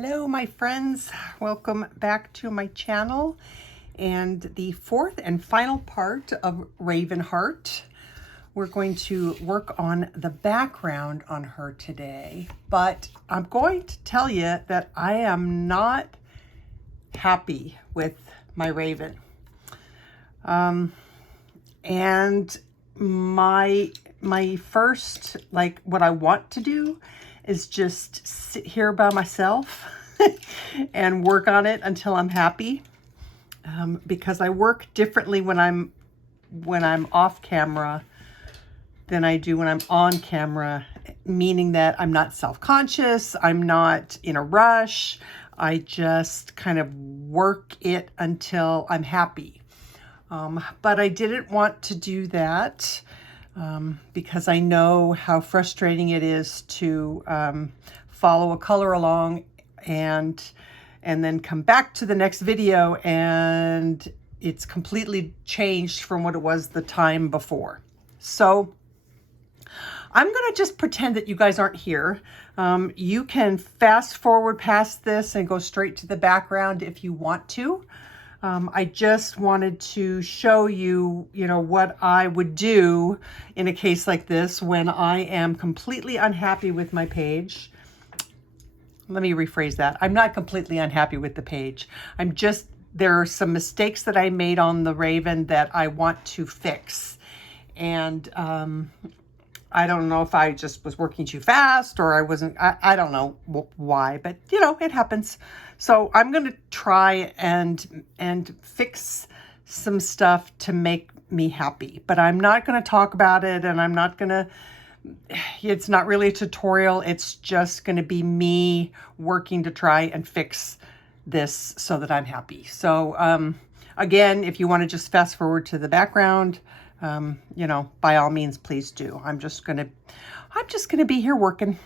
Hello my friends, welcome back to my channel and the fourth and final part of Ravenheart. We're going to work on the background on her today, but I'm going to tell you that I am not happy with my Raven. And my first, like, what I want to do is just sit here by myself and work on it until I'm happy, because I work differently when I'm off camera than I do when I'm on camera, meaning that I'm not self-conscious, I'm not in a rush, I just kind of work it until I'm happy. But I didn't want to do that because I know how frustrating it is to follow a color along and then come back to the next video and it's completely changed from what it was the time before. So I'm going to just pretend that you guys aren't here. You can fast forward past this and go straight to the background if you want to. I just wanted to show you, what I would do in a case like this when I am completely unhappy with my page. Let me rephrase that. I'm not completely unhappy with the page. There are some mistakes that I made on the Raven that I want to fix. And I don't know if I just was working too fast or I wasn't, I don't know why, but it happens. So I'm going to try and fix some stuff to make me happy, but I'm not going to talk about it, and I'm not going to, it's not really a tutorial. It's just going to be me working to try and fix this so that I'm happy. So, again, if you want to just fast forward to the background, by all means, please do. I'm just gonna be here working.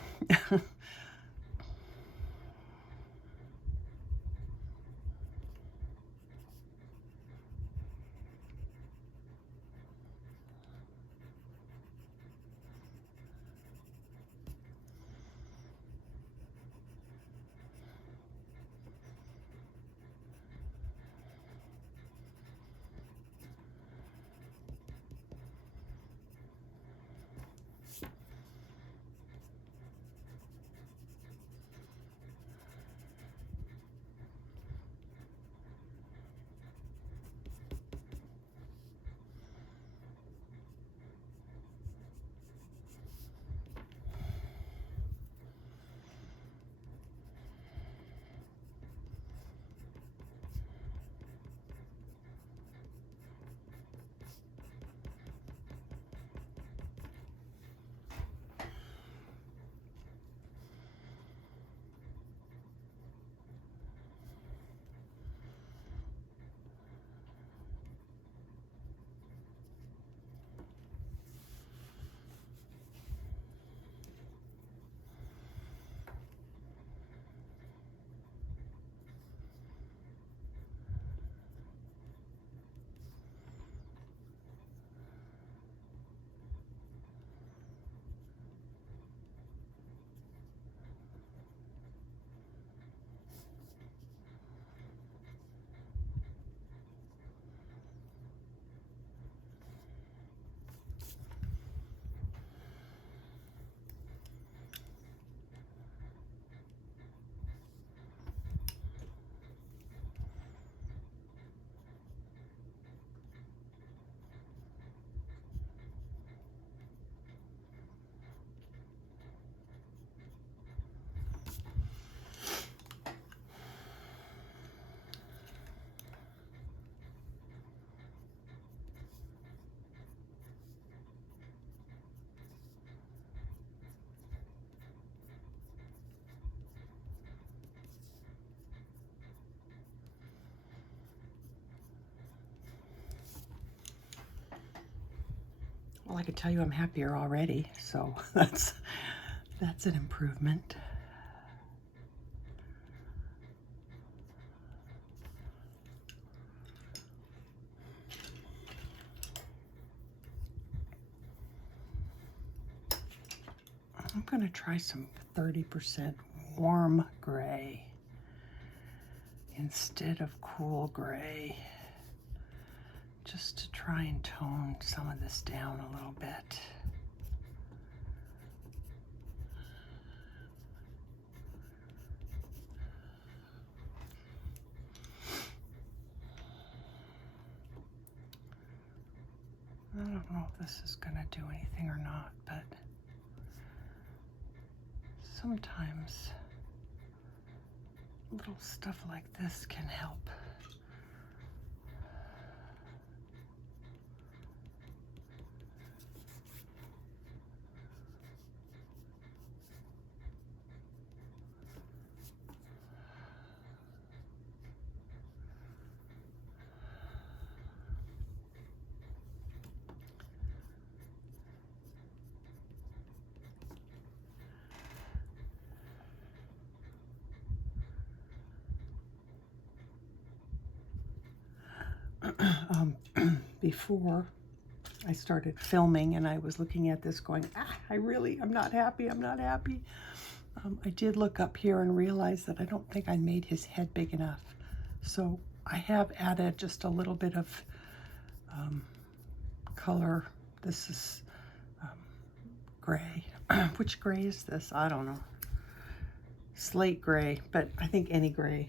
Well, I could tell you I'm happier already, so that's an improvement. I'm going to try some 30% warm gray. instead of cool gray, just to try and tone some of this down a little bit. I don't know if this is going to do anything or not, but sometimes little stuff like this can help. Before I started filming and I was looking at this going, I'm not happy, I'm not happy. I did look up here and realize that I don't think I made his head big enough. So I have added just a little bit of color. This is gray. Which gray is this? I don't know. Slate gray, but I think any gray.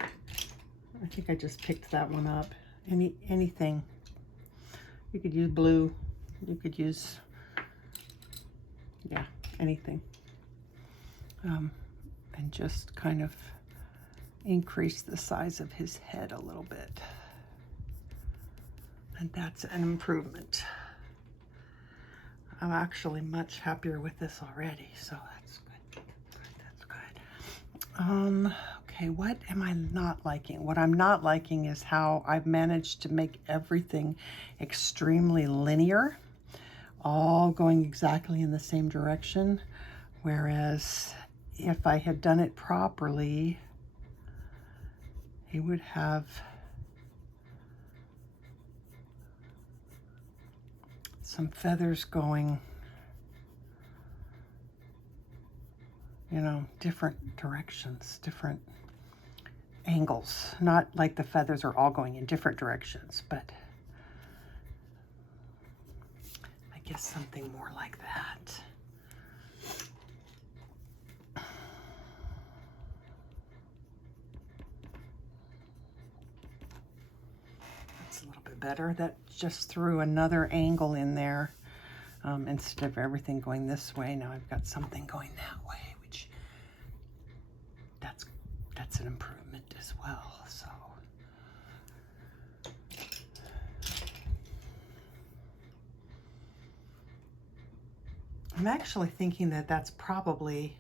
I think I just picked that one up. Anything. You could use blue. You could use, yeah, anything. And just kind of increase the size of his head a little bit. And that's an improvement. I'm actually much happier with this already, so that's good. That's good. Okay, what am I not liking? What I'm not liking is how I've managed to make everything extremely linear, all going exactly in the same direction, whereas if I had done it properly, he would have some feathers going, you know, different directions, different angles. Not like the feathers are all going in different directions, but I guess something more like that. That's a little bit better. That just threw another angle in there. Instead of everything going this way, now I've got something going that way, which that's an improvement as well. So I'm actually thinking that that's probably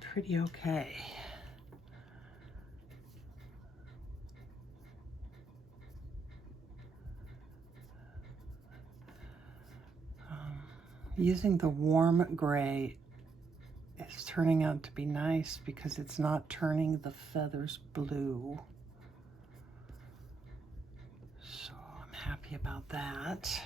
pretty okay. Using the warm gray is turning out to be nice because it's not turning the feathers blue. So I'm happy about that.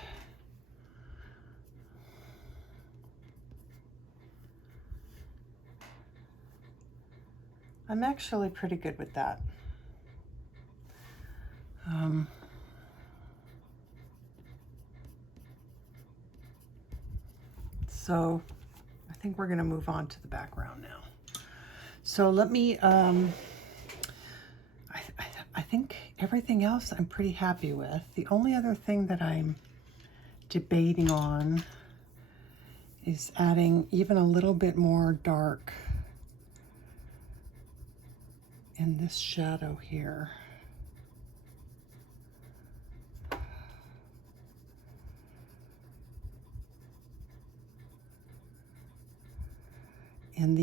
I'm actually pretty good with that. So I think we're going to move on to the background now. So let me, I think everything else I'm pretty happy with. The only other thing that I'm debating on is adding even a little bit more dark in this shadow here. In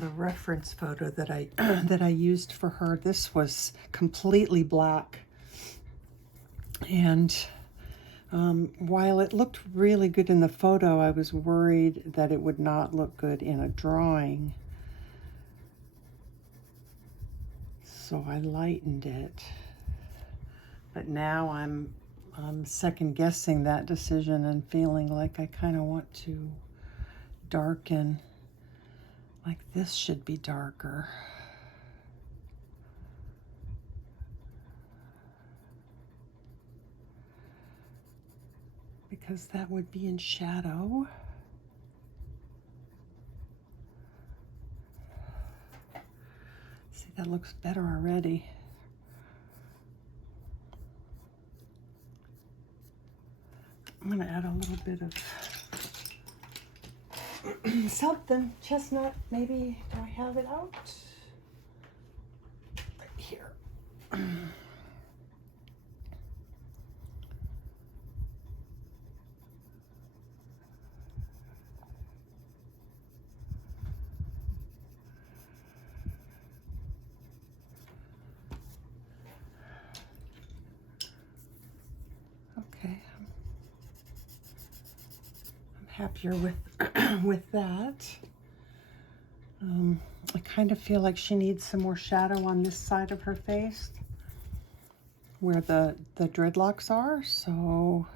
the reference photo that I that I used for her, this was completely black, and while it looked really good in the photo, I was worried that it would not look good in a drawing. So I lightened it, but now I'm second guessing that decision and feeling like I kind of want to darken. Like this should be darker. because that would be in shadow. See, that looks better already. I'm gonna add a little bit of something, chestnut, maybe. Do I have it out? Right here. Okay, I'm happier with with that. I kind of feel like she needs some more shadow on this side of her face where the dreadlocks are, so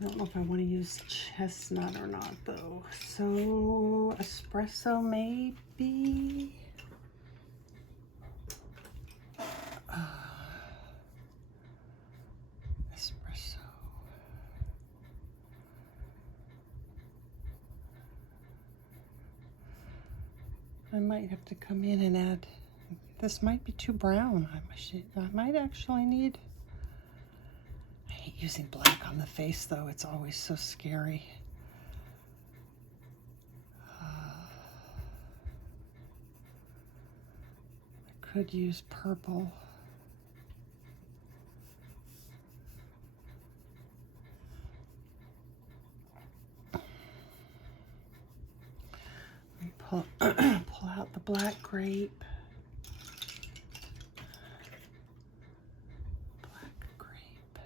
I don't know if I want to use chestnut or not though. So espresso maybe. Espresso. I might have to come in and add, this might be too brown. I might actually need, I hate using black on the face though. It's always so scary. I could use purple. Pull out the black grape. Black grape.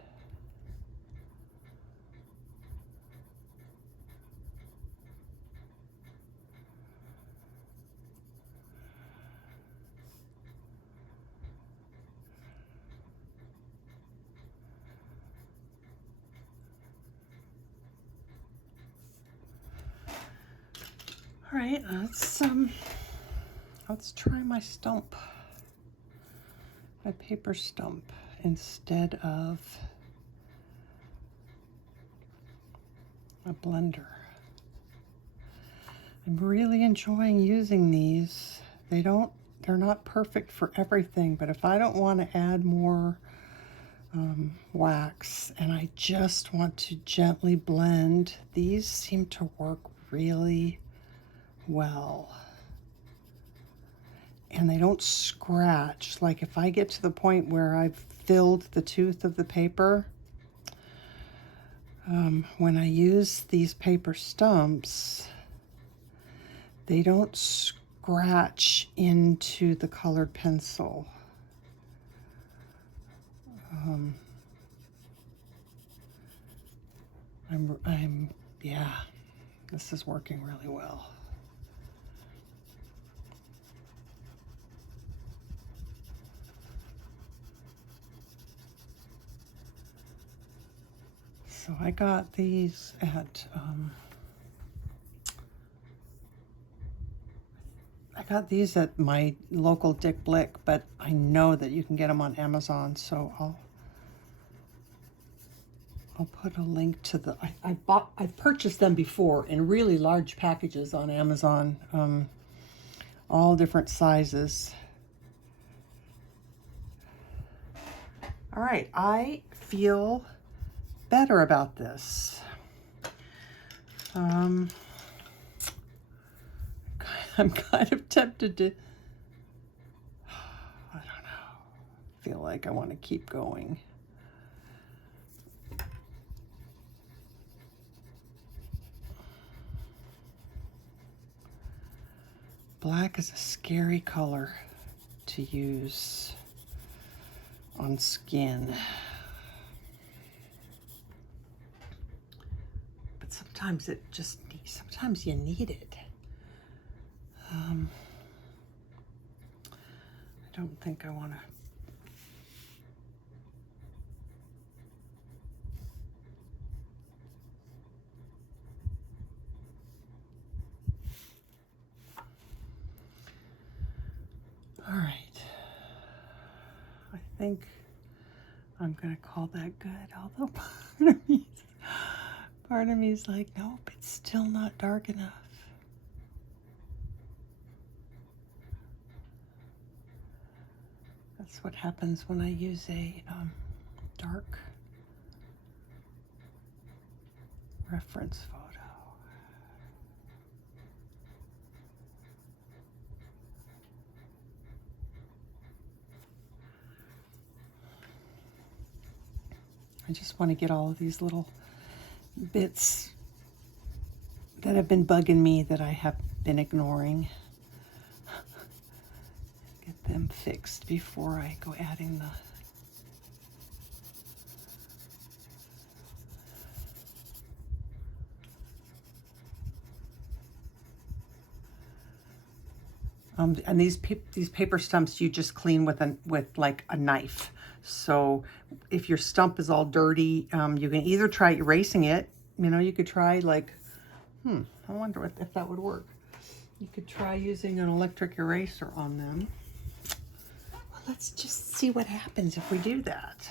All right, let's try my stump, my paper stump instead of a blender. I'm really enjoying using these. They're not perfect for everything, but if I don't want to add more wax and I just want to gently blend, these seem to work really well. And they don't scratch. Like if I get to the point where I've filled the tooth of the paper, when I use these paper stumps, they don't scratch into the colored pencil. Yeah, this is working really well. So I got these at, my local Dick Blick, but I know that you can get them on Amazon, so I'll put a link to the, I've purchased them before in really large packages on Amazon, all different sizes. All right, I feel better about this. I'm kind of tempted to, I don't know, feel like I want to keep going. Black is a scary color to use on skin. But sometimes sometimes you need it. I don't think I want to. All right. I think I'm going to call that good, although part of me Part of me is like, nope, it's still not dark enough. That's what happens when I use a dark reference photo. I just want to get all of these little bits that have been bugging me that I have been ignoring. Get them fixed before I go adding the and these paper stumps you just clean with like a knife. So if your stump is all dirty, you can either try erasing it. You know, you could try like, I wonder if that would work. You could try using an electric eraser on them. Well, let's just see what happens if we do that.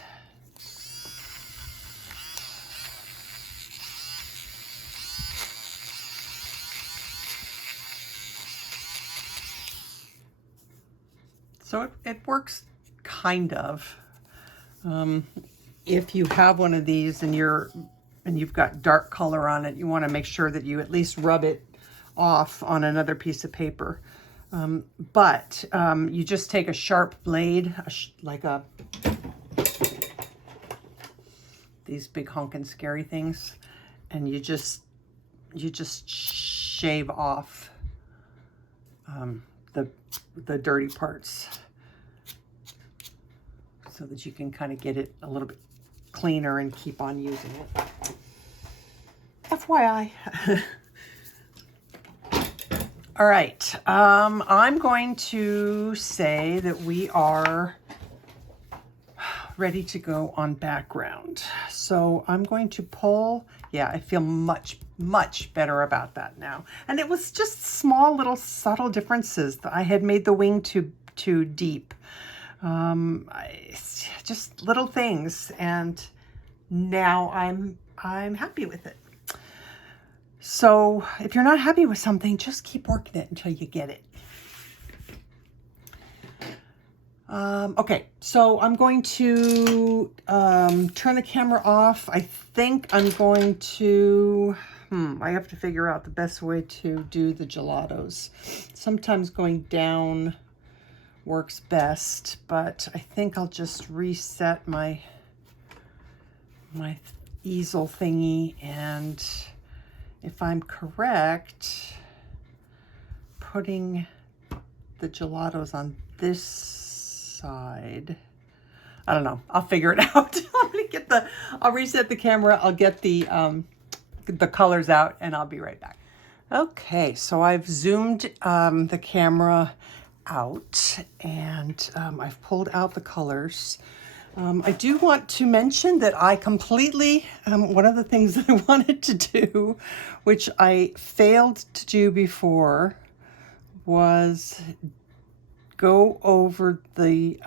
So it works kind of. If you have one of these and you've got dark color on it, you want to make sure that you at least rub it off on another piece of paper. But you just take a sharp blade, these big honkin' scary things, and you just shave off the dirty parts so that you can kind of get it a little bit cleaner and keep on using it. FYI. All right, I'm going to say that we are ready to go on background. So I'm going to pull, yeah, I feel much better about that now. And it was just small little subtle differences. I had made the wing too deep. Just little things, and now I'm happy with it. So if you're not happy with something, just keep working it until you get it. Okay, so I'm going to turn the camera off. I think I'm going to, I have to figure out the best way to do the gelatos. Sometimes going down works best, but I think I'll just reset my easel thingy, and if I'm correct, putting the gelatos on this side. I don't know. I'll figure it out. I'll reset the camera. I'll get the colors out, and I'll be right back. Okay, so I've zoomed the camera out, and I've pulled out the colors. I do want to mention that I completely, one of the things that I wanted to do, which I failed to do before, was go over the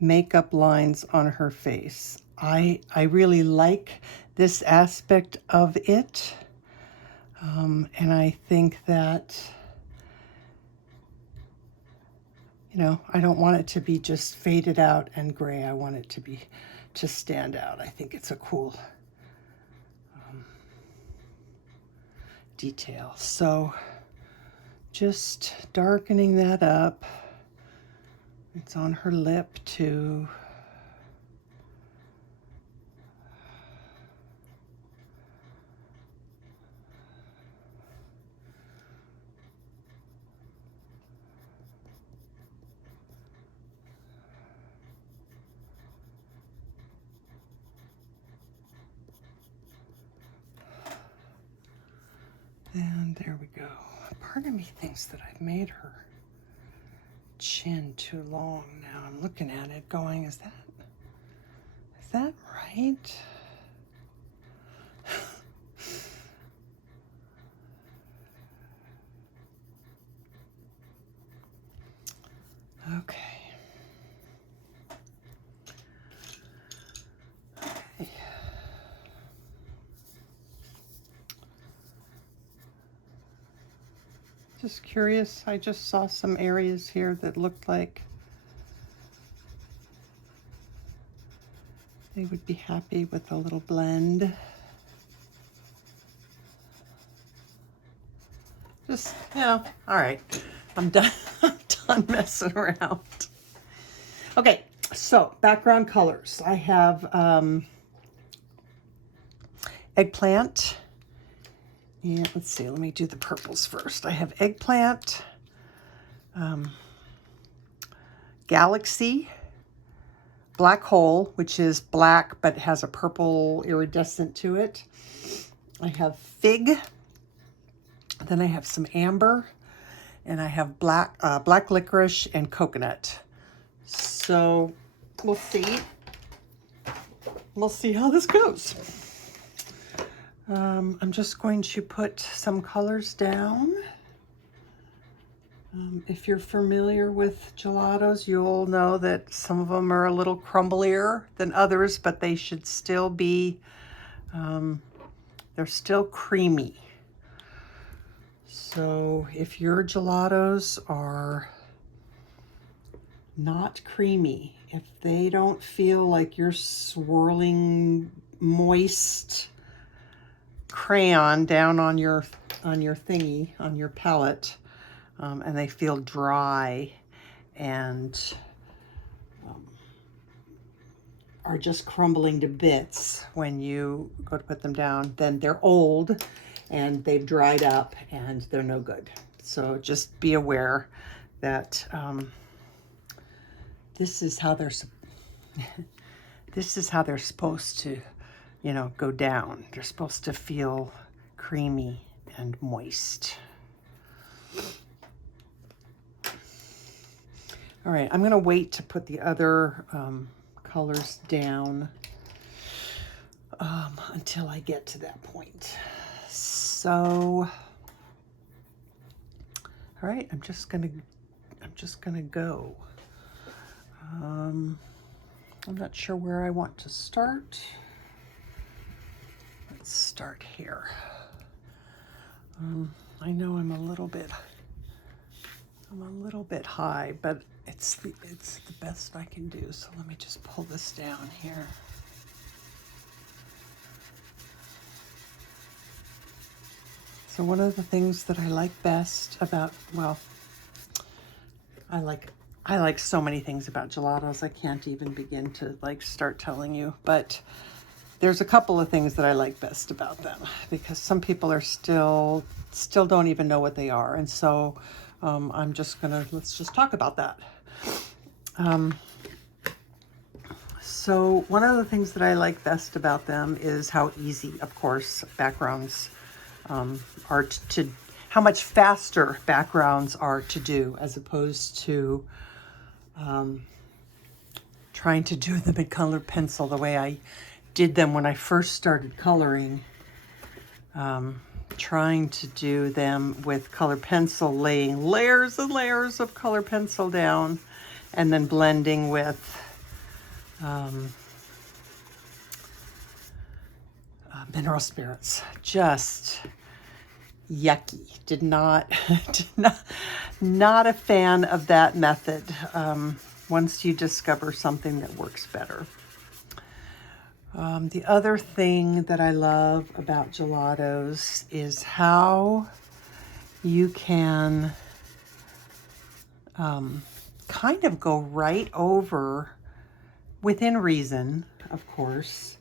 makeup lines on her face. I really like this aspect of it, and I think that, you know, I don't want it to be just faded out and gray. I want it to stand out. I think it's a cool detail. So just darkening that up. It's on her lip too. And there we go. Part of me thinks that I've made her chin too long now. I'm looking at it going, is that right? Okay. Just curious. I just saw some areas here that looked like they would be happy with a little blend. Just, yeah, all right. I'm done. I'm done messing around. Okay, so background colors. I have Eggplant. And let's see, let me do the purples first. I have Eggplant, Galaxy, Black Hole, which is black but has a purple iridescent to it. I have Fig. Then I have some Amber, and I have black licorice and coconut. So we'll see. We'll see how this goes. I'm just going to put some colors down. If you're familiar with gelatos, you'll know that some of them are a little crumblier than others, but they should still be, they're still creamy. So if your gelatos are not creamy, if they don't feel like you're swirling moist crayon down on your thingy, on your palette, and they feel dry and are just crumbling to bits when you go to put them down, then they're old and they've dried up and they're no good. So just be aware that this is how they're this is how they're supposed to, you know, go down. They're supposed to feel creamy and moist. All right, I'm gonna wait to put the other colors down until I get to that point. So, all right, I'm just gonna go. I'm not sure where I want to start. Let's start here. I know I'm a little bit high, but it's the best I can do. So let me just pull this down here. So one of the things that I like best about, well, I like so many things about gelatos. I can't even begin to like start telling you, but there's a couple of things that I like best about them, because some people are still don't even know what they are. And so let's just talk about that. So one of the things that I like best about them is how easy, of course, backgrounds are to, how much faster backgrounds are to do, as opposed to trying to do them in colored pencil the way I did them when I first started coloring. Trying to do them with colored pencil, laying layers and layers of colored pencil down, and then blending with mineral spirits. Just yucky. Not a fan of that method. Once you discover something that works better. The other thing that I love about gelatos is how you can kind of go right over, within reason, of course,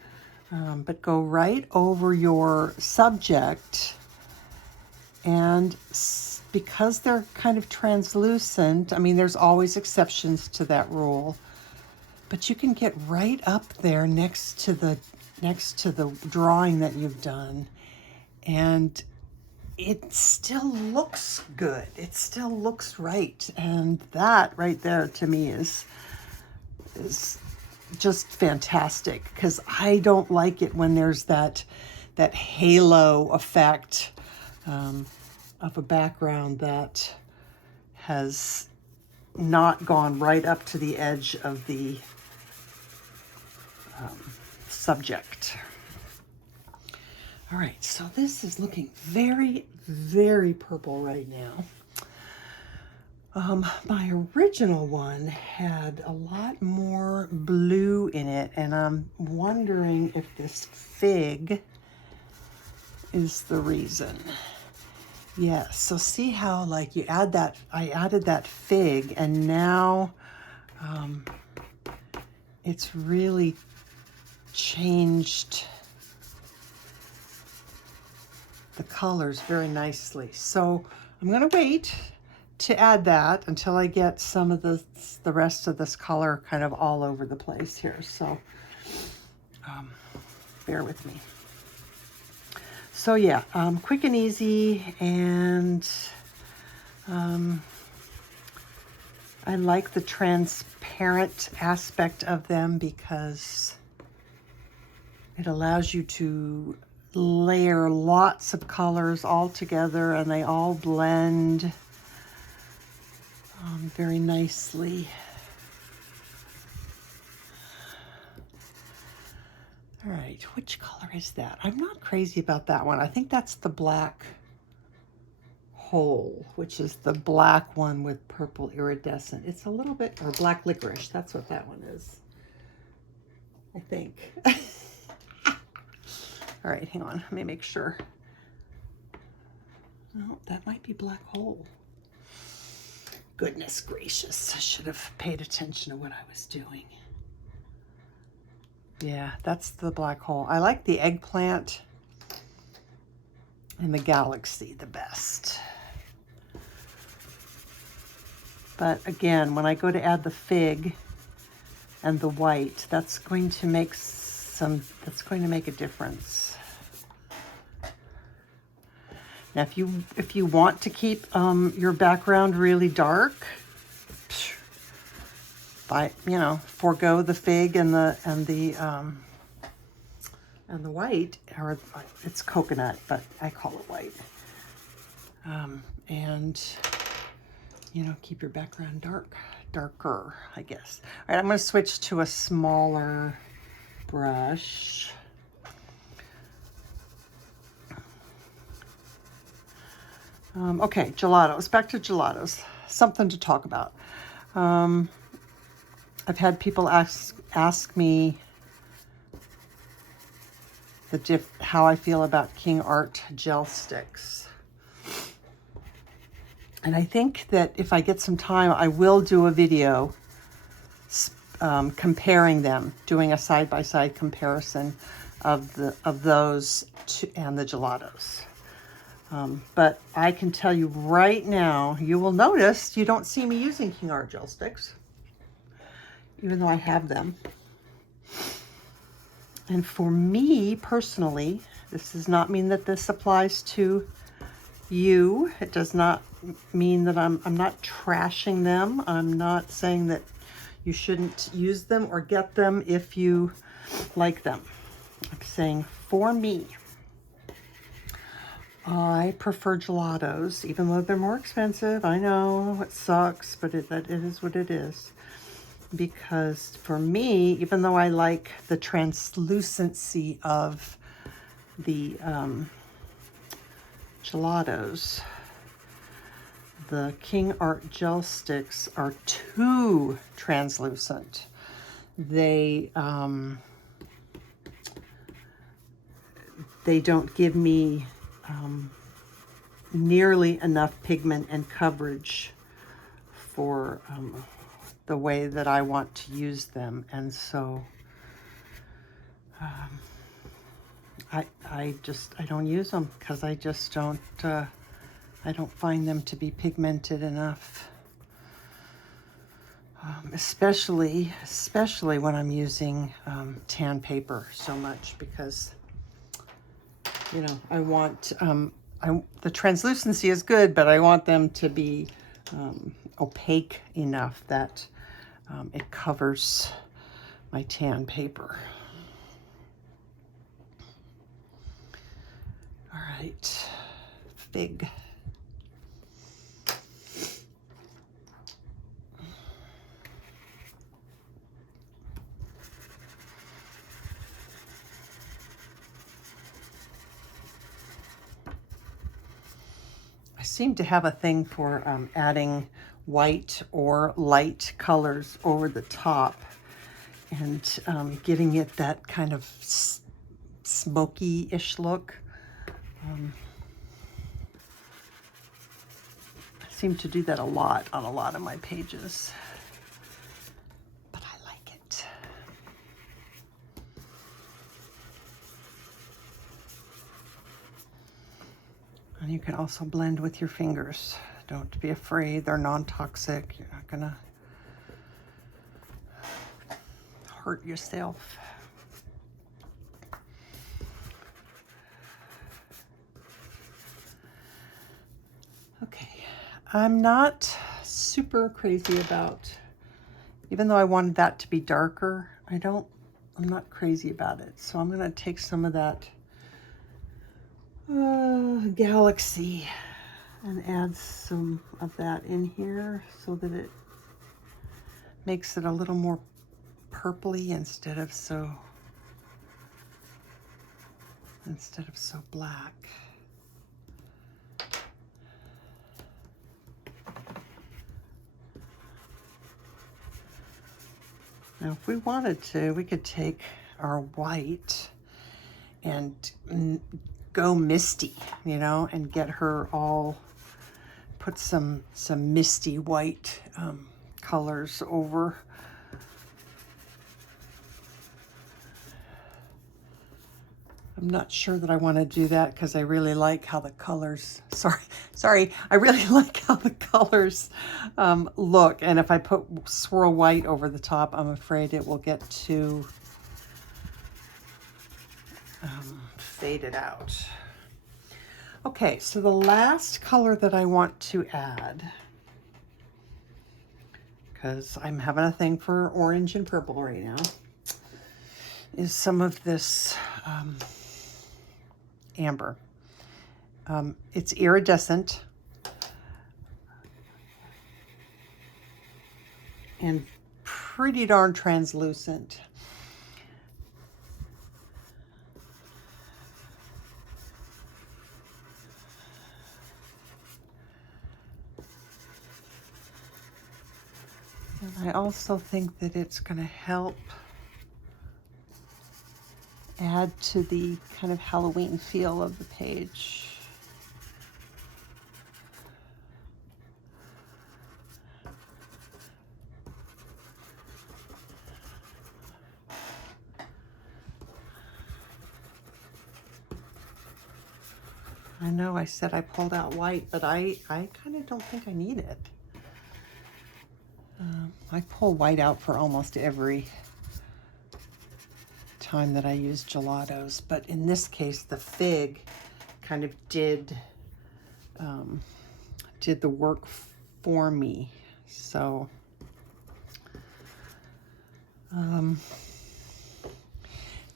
but go right over your subject. And because they're kind of translucent, I mean, there's always exceptions to that rule, but you can get right up there next to the drawing that you've done, and it still looks good. It still looks right. And that right there to me is just fantastic, because I don't like it when there's that halo effect of a background that has not gone right up to the edge of the subject. All right, so this is looking very, very purple right now. My original one had a lot more blue in it, and I'm wondering if this fig is the reason. Yes, so see how like you add that, I added that fig, and now it's really changed the colors very nicely. So I'm gonna wait to add that until I get some of the rest of this color kind of all over the place here. So bear with me. So yeah, quick and easy, and I like the transparent aspect of them because it allows you to layer lots of colors all together, and they all blend very nicely. All right, which color is that? I'm not crazy about that one. I think that's the black hole, which is the black one with purple iridescent. It's a little bit, or black licorice. That's what that one is, I think. All right, hang on. Let me make sure. Oh, that might be black hole. Goodness gracious. I should have paid attention to what I was doing. Yeah, that's the black hole. I like the eggplant and the galaxy the best. But again, when I go to add the fig and the white, that's going to make a difference. Now, if you want to keep your background really dark, forego the fig and the white, or it's coconut, but I call it white. And keep your background darker, I guess. All right, I'm going to switch to a smaller brush. Okay, gelatos. Back to gelatos. Something to talk about. I've had people ask me how I feel about King Art gel sticks. And I think that if I get some time, I will do a video comparing them, doing a side-by-side comparison of those and the gelatos. But I can tell you right now, you will notice you don't see me using King Art gel sticks, even though I have them. And for me personally, this does not mean that this applies to you. It does not mean that I'm not trashing them. I'm not saying that you shouldn't use them or get them if you like them. I'm saying for me, I prefer gelatos, even though they're more expensive. I know it sucks, but it is what it is. Because for me, even though I like the translucency of the gelatos, the King Art gel sticks are too translucent. They don't give me nearly enough pigment and coverage for the way that I want to use them. And so I don't use them because I just don't find them to be pigmented enough. Especially when I'm using tan paper so much, because I want the translucency is good, but I want them to be opaque enough that it covers my tan paper. All right, fig. I seem to have a thing for adding white or light colors over the top, and getting it that kind of smoky-ish look. I seem to do that a lot on a lot of my pages, but I like it. And you can also blend with your fingers. Don't be afraid, they're non-toxic. You're not gonna hurt yourself. Okay, I'm not super crazy about, even though I wanted that to be darker, I'm not crazy about it. So I'm gonna take some of that Galaxy and add some of that in here so that it makes it a little more purpley instead of so black. Now, if we wanted to, we could take our white and go misty, you know, and get her all, put some misty white colors over. I'm not sure that I want to do that because I really like how the colors, sorry, I really like how the colors look. And if I put swirl white over the top, I'm afraid it will get too faded out. Okay, so the last color that I want to add, because I'm having a thing for orange and purple right now, is some of this amber. It's iridescent and pretty darn translucent. And I also think that it's going to help add to the kind of Halloween feel of the page. I know I said I pulled out white, but I kind of don't think I need it. I pull white out for almost every time that I use gelatos, but in this case, the fig kind of did the work for me. So,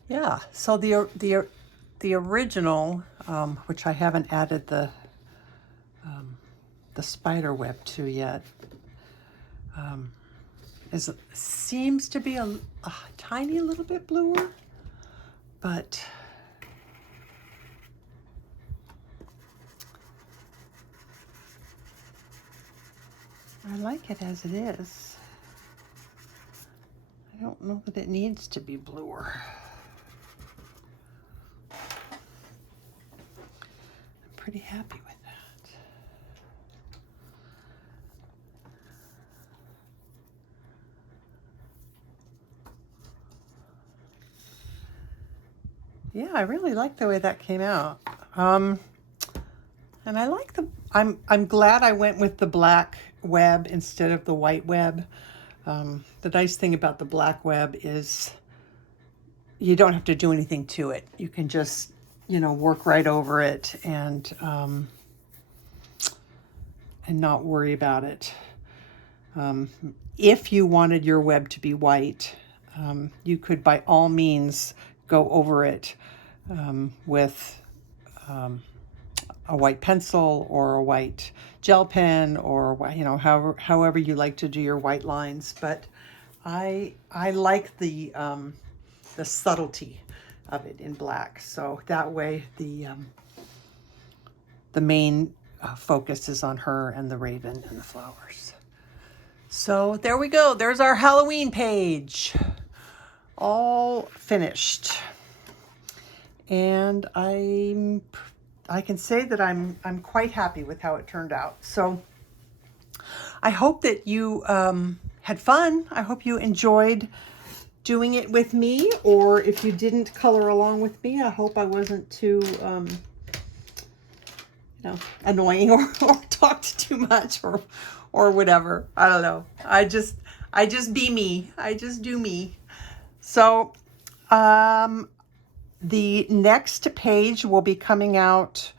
yeah. So the original, which I haven't added the spider web to yet, seems to be a tiny little bit bluer, but I like it as it is. I don't know that it needs to be bluer. I'm pretty happy with that. Yeah, I really like the way that came out. And I like I'm glad I went with the black web instead of the white web. The nice thing about the black web is you don't have to do anything to it. You can just, you know, work right over it and not worry about it. If you wanted your web to be white, you could by all means go over it with a white pencil or a white gel pen, or, you know, however you like to do your white lines. But I like the subtlety of it in black, so that way the main focus is on her and the raven and the flowers. So there we go. There's our Halloween page. All finished. And I can say that I'm quite happy with how it turned out. So I hope that you had fun. I hope you enjoyed doing it with me, or if you didn't color along with me, I hope I wasn't too annoying or talked too much or whatever. I don't know. I just be me. I just do me. So the next page will be coming out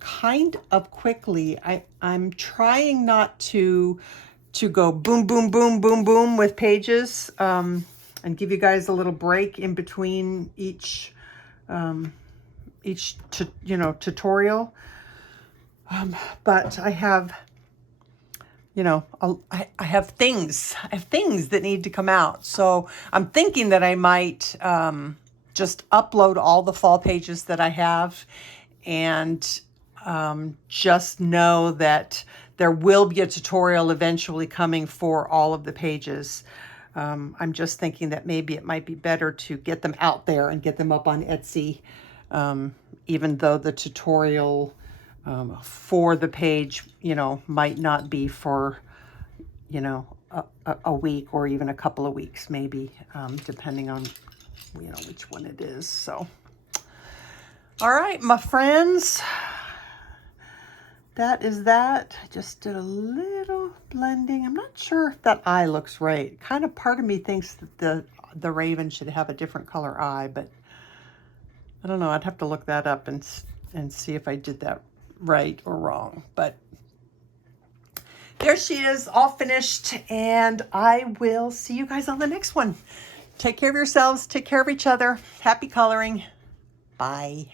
kind of quickly. I'm trying not to go boom, boom, boom, boom, boom with pages, and give you guys a little break in between each tutorial. But I have, I have things that need to come out. So I'm thinking that I might just upload all the fall pages that I have, and just know that there will be a tutorial eventually coming for all of the pages. I'm just thinking that maybe it might be better to get them out there and get them up on Etsy, even though the tutorial for the page, might not be for, a week or even a couple of weeks, maybe, depending on, which one it is. So, all right, my friends, that is that. I just did a little blending. I'm not sure if that eye looks right. Kind of part of me thinks that the raven should have a different color eye, but I don't know. I'd have to look that up and see if I did that right or wrong. But there she is, all finished, and I will see you guys on the next one. Take care of yourselves. Take care of each other. Happy coloring. Bye.